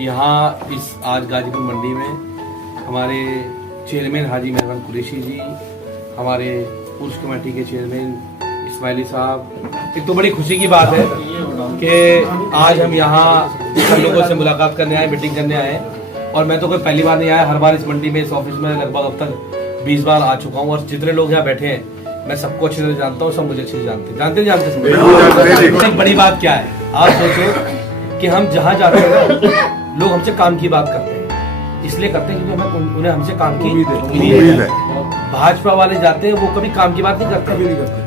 यहाँ इस आज गाजीपुर मंडी में हमारे चेयरमैन हाजी मेहरबान कुरैशी जी, हमारे पुरुष कमेटी के चेयरमैन इस्माइली साहब, एक तो बड़ी खुशी की बात है कि आज हम यहाँ सब लोगों से मुलाकात करने आए, मीटिंग करने आए। और मैं तो कोई पहली बार नहीं आया, हर बार इस मंडी में, इस ऑफिस में लगभग अब तक 20 बार आ चुका हूँ। और जितने लोग यहाँ बैठे हैं मैं सबको अच्छे से जानता हूँ, सब मुझे अच्छे से जानते जानते। बड़ी बात क्या है, आप सोचो कि हम जहाँ जाते हैं लोग हमसे काम की बात करते हैं, इसलिए करते हैं क्योंकि हमें उन्हें हमसे काम की उम्मीद है। भाजपा वाले जाते हैं, वो कभी काम की बात नहीं करते,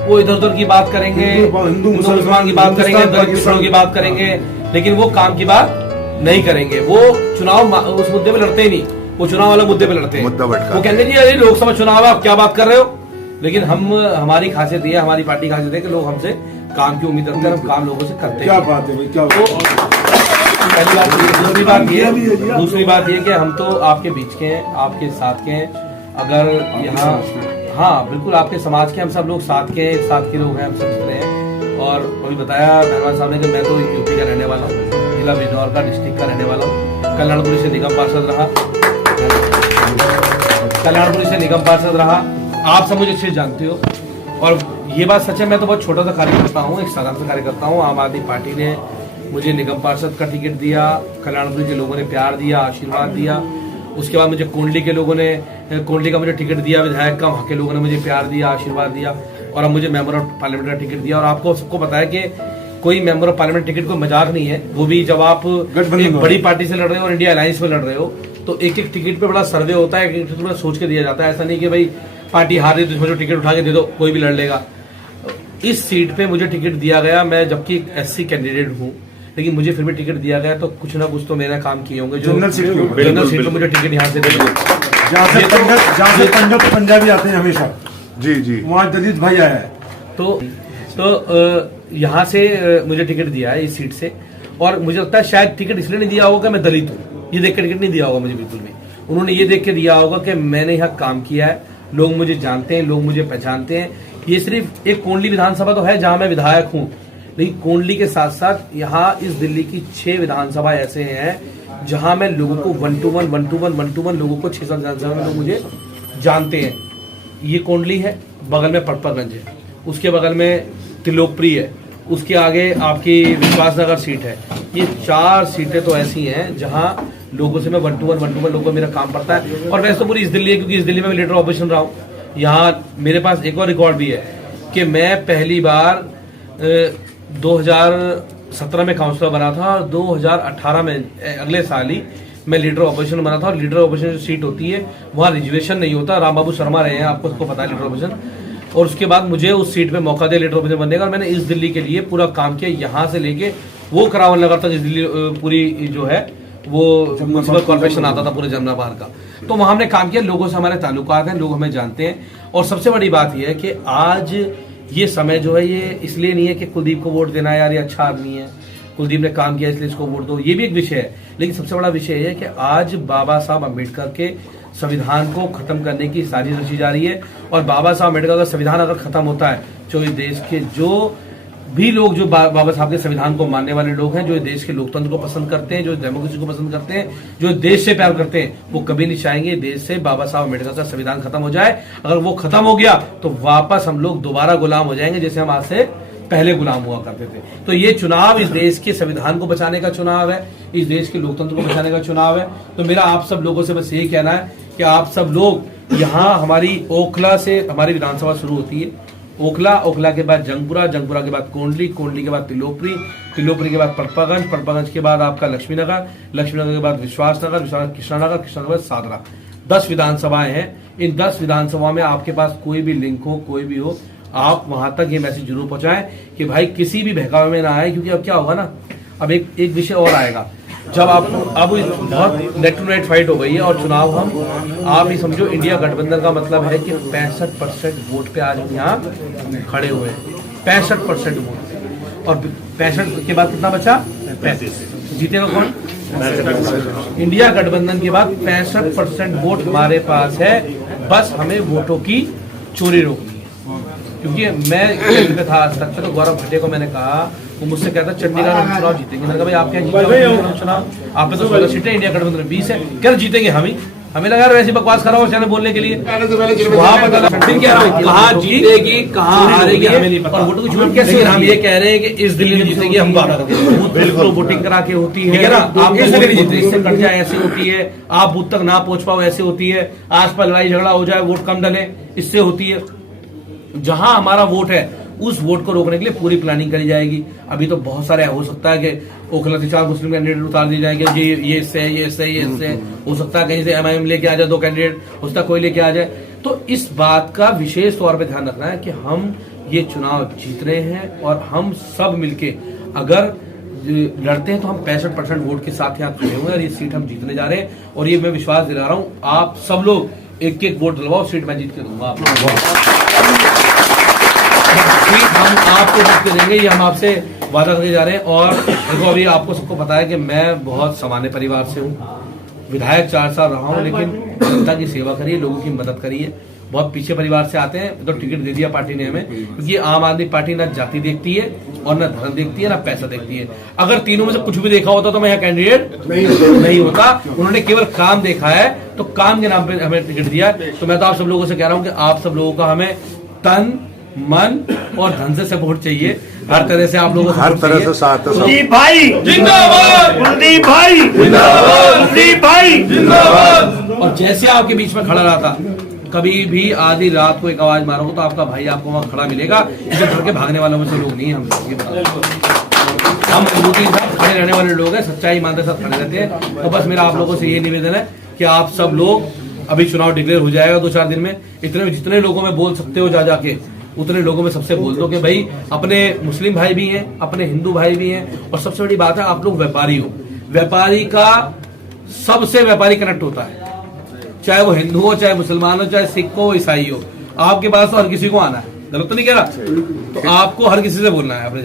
वो इधर उधर की बात करेंगे, हिंदू मुसलमान की बात करेंगे, दलित पिछड़ों की बात करेंगे, लेकिन वो काम की बात नहीं करेंगे। वो चुनाव उस मुद्दे पे लड़ते ही नहीं, वो चुनाव वाला मुद्दे पे लड़ते हैं। वो कहेंगे जी अरे लोकसभा चुनाव है, आप क्या बात कर रहे हो। लेकिन हमारी खासियत ये है, हमारी पार्टी की खासियत है कि लोग हमसे काम की उम्मीद रखते हैं, हम काम लोगों से करते हैं। क्या बात है भाई, क्या पहली बात। दूसरी बात ये कि हम तो आपके बीच के हैं, आपके साथ के हैं। अगर यहाँ, हाँ बिल्कुल आपके समाज के हम सब लोग साथ के लोग हैं, हम सब सुने हैं। और अभी बताया मेहरबान साहब ने कि मैं तो यूपी का रहने वाला हूँ, जिला बिजनौर का, डिस्ट्रिक्ट का रहने वाला हूँ। कल्याणपुरी से निगम पार्षद रहा, आप सब मुझे अच्छे जानते हो। और ये बात सच है, मैं तो बहुत छोटा सा कार्यकर्ता हूँ, एक साधारण सा कार्यकर्ता हूँ। आम आदमी पार्टी ने मुझे निगम पार्षद का टिकट दिया, कल्याणपुरी के लोगों ने प्यार दिया, आशीर्वाद दिया। उसके बाद मुझे कोंडली के लोगों ने, कोंडली का मुझे टिकट दिया, विधायक का, वहाँ के लोगों ने मुझे प्यार दिया, आशीर्वाद दिया। और अब मुझे मेंबर ऑफ पार्लियामेंट का टिकट दिया। और आपको सबको पता है कि कोई मेंबर ऑफ पार्लियामेंट टिकट कोई मजाक नहीं है, वो भी जब आप एक बड़ी पार्टी से लड़ रहे हो और इंडिया अलायंस में लड़ रहे हो, तो एक एक टिकट पे बड़ा सर्वे होता है, एक टिकट सोच के दिया जाता है। ऐसा नहीं कि भाई पार्टी हार रही तो मुझे टिकट उठा के दे दो, कोई भी लड़ लेगा। इस सीट पे मुझे टिकट दिया गया, मैं जबकि SC कैंडिडेट हूँ, लेकिन मुझे फिर भी टिकट दिया गया, तो कुछ ना कुछ तो मेरा काम किए होंगे। जनरल सीट पे मुझे टिकट यहाँ से दे दो, जहाँ से पंजाबी आते हैं हमेशा, जी जी, वहाँ दलित भाई आया है, तो यहाँ से मुझे टिकट दिया है इस सीट से। और मुझे लगता है शायद टिकट इसलिए नहीं दिया होगा कि मैं दलित हूँ, ये देख कर टिकट नहीं दिया होगा मुझे, बिल्कुल नहीं। उन्होंने ये देख के दिया होगा कि मैंने यहाँ काम किया है, लोग मुझे जानते हैं, लोग मुझे पहचानते हैं। ये सिर्फ एक कोंडली विधानसभा तो है जहां मैं विधायक हूं, लेकिन कोंडली के साथ साथ यहाँ इस दिल्ली की 6 विधानसभा ऐसे हैं जहां मैं लोगों को 1 to 1 लोगों को 6-7 विधानसभा में लोग मुझे जानते हैं। ये कोंडली है, बगल में पटपागंज है, उसके बगल में त्रिलोकपुरी है, उसके आगे आपकी विश्वासनगर सीट है। ये 4 सीटें तो ऐसी हैं जहां लोगों से मैं 1 to 1 लोगों को मेरा काम पड़ता है। और वैसे तो पूरी इस दिल्ली है, क्योंकि इस दिल्ली में मैं लीडर ऑपोजिशन रहा हूँ। यहाँ मेरे पास एक और रिकॉर्ड भी है कि मैं पहली बार 2017 में काउंसलर बना था, और 2018 में अगले साल ही मैं लीडर ऑपोजिशन बना था। और लीडर ऑपोजिशन जो सीट होती है वहाँ रिजर्वेशन नहीं होता, राम बाबू शर्मा रहे हैं, आपको सबको पता है लीडर ऑपोजिशन। और उसके बाद मुझे उस सीट पे मौका दिया लीडर ऑपोजिशन बनने का, और मैंने इस दिल्ली के लिए पूरा काम किया, यहाँ से लेके वो करावल नगर तक इस दिल्ली पूरी जो है वो म्यूनसिपल कॉर्पोरेशन आता था पूरे जमनाबाद का, तो वहां हमने काम किया। लोगों से हमारे ताल्लुकात हैं, लोग हमें जानते हैं। और सबसे बड़ी बात यह है कि आज ये समय जो है, ये इसलिए नहीं है कि कुलदीप को वोट देना है, यार ये अच्छा आदमी है, कुलदीप ने काम किया इसलिए इसको वोट दो, ये भी एक विषय है। लेकिन सबसे बड़ा विषय है कि आज बाबा साहब अम्बेडकर के संविधान को खत्म करने की साजिश रची जा रही है। और बाबा साहब अम्बेडकर का संविधान अगर खत्म होता है, तो इस देश के जो भी लोग जो बाबा साहब के संविधान को मानने वाले लोग हैं, जो देश के लोकतंत्र को पसंद करते हैं, जो डेमोक्रेसी को पसंद करते हैं, जो देश से प्यार करते हैं, वो कभी नहीं चाहेंगे देश से बाबा साहब अम्बेडकर का संविधान खत्म हो जाए। अगर वो खत्म हो गया तो वापस हम लोग दोबारा गुलाम हो जाएंगे, जैसे हम आज से पहले गुलाम हुआ करते थे। तो ये चुनाव इस देश के संविधान को बचाने का चुनाव है, इस देश के लोकतंत्र को बचाने का चुनाव है। तो मेरा आप सब लोगों से बस यही कहना है कि आप सब लोग यहाँ, हमारी ओखला से हमारी विधानसभा शुरू होती है, ओखला के बाद जंगपुरा के बाद कोंडली के बाद त्रिलोकपुरी के बाद पटपागंज के बाद आपका लक्ष्मीनगर के बाद विश्वासनगर कृष्णानगर के बाद सादरा। 10 विधानसभाएं हैं। इन 10 विधानसभाओं में आपके पास कोई भी लिंक हो, कोई भी हो, आप वहां तक ये मैसेज जरूर पहुंचाएं कि भाई किसी भी बहकावे में ना आए। क्योंकि अब क्या होगा ना, अब एक विषय और आएगा, जब आप अब बहुत नेट टू नेट फाइट हो गई है और चुनाव आप ही समझो, इंडिया गठबंधन का मतलब है कि 65% वोट पे आज हम यहाँ खड़े हुए हैं, 65% वोट। और 65 के बाद कितना बचा? 35। जीतेगा कौन? इंडिया गठबंधन के बाद 65% वोट हमारे पास है, बस हमें वोटों की चोरी रोकनी है। क्योंकि मैं दिल्ली में था आज तक, तो गौरव भट्टे को मैंने कहा, वो मुझसे कहता चंडीगढ़ में चुनाव जीतेंगे। मैंने कहा भाई आप क्या जीतेंगे चुनाव, आप पे तो 16 सीटें, इंडिया गठबंधन में 20 है, क्या जीतेंगे हम ही। हमें लगा वैसे बकवास करा हो चैनल बोलने के लिए, वहां पता लगा फिर क्या कहाँ जीतेगी कहाँ हारेगी हमें नहीं पता। और वोटों की छूट कैसे, हम ये कह रहे हैं कि इस दिल्ली में जीतेगी, हम बात बिल्कुल वोटिंग करा के होती है ना, आप इससे कट जाए ऐसी होती है, आप बूथ तक ना पहुंच पाओ ऐसी होती है, आस पास लड़ाई झगड़ा हो जाए, वोट कम डले, इससे होती है। जहां हमारा वोट है उस वोट को रोकने के लिए पूरी प्लानिंग करी जाएगी। अभी तो बहुत सारे हो सकता है कि ओखला से 4 मुस्लिम कैंडिडेट उतार दिए जाएंगे, ये इससे है, ये इससे, ये इससे, हो सकता है कहीं से एमआईएम लेके आ जाए 2 कैंडिडेट, हो सकता है कोई लेके आ जाए। तो इस बात का विशेष तौर पे ध्यान रखना है कि हम ये चुनाव जीत रहे हैं और हम सब मिलके अगर लड़ते हैं तो हम 65% वोट के साथ यहाँ खड़े हुए हैं और ये सीट हम जीतने जा रहे हैं। और ये मैं विश्वास दिला रहा हूँ, आप सब लोग एक एक वोट डलवाओ, सीट मैं जीत के दूंगा आप लोगों। हम आपको जीत के देंगे, ये हम आपसे वादा करके जा रहे हैं। और देखो अभी आपको सबको पता है कि मैं बहुत सामान्य परिवार से हूँ, विधायक 4 साल रहा हूँ, लेकिन जनता की सेवा करिए, लोगों की मदद करिए। बहुत पीछे परिवार से आते हैं, तो टिकट दे दिया पार्टी ने हमें, क्योंकि आम आदमी पार्टी ना जाति देखती है और ना धर्म देखती है ना पैसा देखती है। अगर तीनों में से कुछ भी देखा होता तो मैं यहाँ कैंडिडेट नहीं होता। उन्होंने केवल काम देखा है, तो काम के नाम पे हमें टिकट दिया। तो मैं तो आप सब लोगों से कह रहा हूँ कि आप सब लोगों का हमें तन मन और धन से सपोर्ट चाहिए, हर तरह से आप लोगों को हर तरह से साथ है। कुलदीप भाई जिंदाबाद, कुलदीप भाई जिंदाबाद, कुलदीप भाई जिंदाबाद। और जैसे आपके बीच में खड़ा रहा था, कभी भी आधी रात को एक आवाज मारोगे तो आपका भाई आपको वहां खड़ा मिलेगा। इसे डर के भागने वालों में से लोग नहीं, हम मजबूती के साथ खड़े रहने वाले लोग हैं, सच्चाई ईमानदारी के साथ खड़े रहते हैं। तो बस मेरा आप लोगों से ये निवेदन है कि आप सब लोग, अभी चुनाव डिक्लेयर हो जाएगा 2-4 दिन में, इतने जितने लोगों में बोल सकते हो जा जाके उतने लोगों में सबसे बोल दो कि भाई अपने मुस्लिम भाई भी हैं, अपने हिंदू भाई भी हैं, और सबसे बड़ी बात है आप लोग व्यापारी हो। व्यापारी का सबसे व्यापारी कनेक्ट होता है, चाहे वो हिंदू हो, चाहे मुसलमान हो, चाहे सिख हो, ईसाई हो। आपके पास तो हर किसी को आना है, गलत तो नहीं कह रहा, तो आपको हर किसी से बोलना है अपने